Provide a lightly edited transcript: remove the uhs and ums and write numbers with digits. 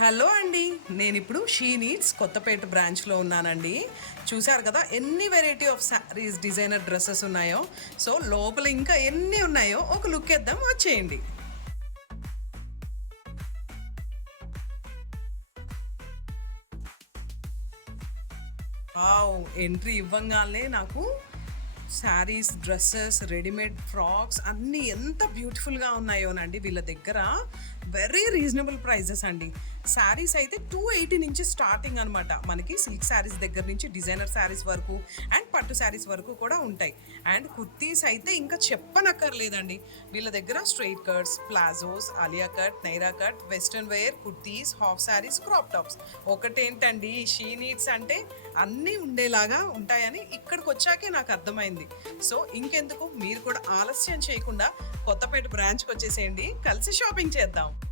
Hello అండి. నేనిప్పుడు she needs Kothapeta బ్రాంచ్‌లో ఉన్నానండి. చూసారు కదా ఎన్ని variety of saris, designer dresses ఉన్నాయో. సో, లోపల ఇంకా ఎన్ని ఉన్నాయో ఒక లుక్కేద్దాం వచ్చేయండి. వావ్! ఎంట్రీ ఇవ్వంగాల్నే నాకు శారీస్, డ్రెసెస్, రెడీమేడ్ ఫ్రాక్స్ అన్నీ ఎంత బ్యూటిఫుల్‌గా ఉన్నాయోనండి వీళ్ళ దగ్గర. వెరీ రీజనబుల్ ప్రైజెస్ అండి. శారీస్ అయితే 280 నుంచి స్టార్టింగ్ అనమాట. మనకి సిల్క్ శారీస్ దగ్గర నుంచి డిజైనర్ శారీస్ వరకు అండ్ పట్టు శారీస్ వరకు కూడా ఉంటాయి. అండ్ కుర్తీస్ అయితే ఇంకా చెప్పనక్కర్లేదండి. వీళ్ళ దగ్గర straight cuts, palazzos, Alia cut, Naira cut, western wear, kurtis, half saris, crop tops. ఒకటేంటండి షీ నీడ్స్ అంటే అన్నీ ఉండేలాగా ఉంటాయని ఇక్కడికొచ్చాకే నాకు అర్థమైంది. సో, ఇంకెందుకు మీరు కూడా ఆలస్యం చేయకుండా కొత్తపేట బ్రాంచ్‌కి వచ్చేసేయండి. కలిసి షాపింగ్ చేద్దాం.